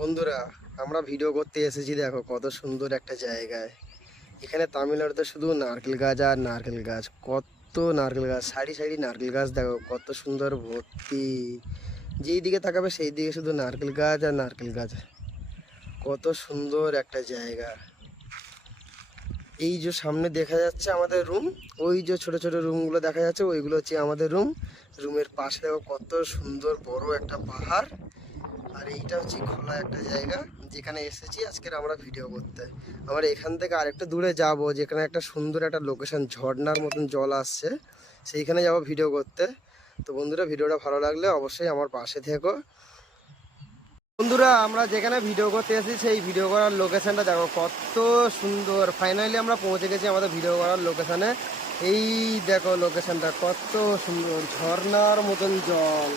বন্ধুরা, আমরা ভিডিও করতে এসেছি। দেখো কত সুন্দর একটা জায়গায়। এখানে তামিলনাড়ুতে শুধু নারকেল গাছ আর নারকেল গাছ, কত নারকেল গাছ, সারি সারি নারকেল গাছ। দেখো কত সুন্দর ভর্তি, যেই দিকে তাকাবে সেই দিকে শুধু নারকেল গাছ আর নারকেল গাছ। কত সুন্দর একটা জায়গা। এই যে সামনে দেখা যাচ্ছে আমাদের রুম, ওই যে ছোট ছোট রুমগুলো দেখা যাচ্ছে ওইগুলো হচ্ছে আমাদের রুম। রুমের পাশে দেখো কত সুন্দর বড় একটা পাহাড়। আর এইটা হচ্ছে খোলা একটা জায়গা যেখানে এসেছি আজকের আমরা ভিডিও করতে। আমরা এখান থেকে আরেকটু দূরে যাব, যেখানে একটা সুন্দর একটা লোকেশন, ঝর্ণার মতন জল আসছে, সেইখানে যাব ভিডিও করতে। তো বন্ধুরা, ভিডিওটা ভালো লাগলে অবশ্যই আমার পাশে থেকো। বন্ধুরা, আমরা যেখানে ভিডিও করতে এসেছি সেই ভিডিও করার লোকেশনটা দেখো কত সুন্দর। ফাইনালি আমরা পৌঁছে গেছি আমাদের ভিডিও করার লোকেশনে। এই দেখো লোকেশনটা কত সুন্দর, ঝর্ণার মতন জল।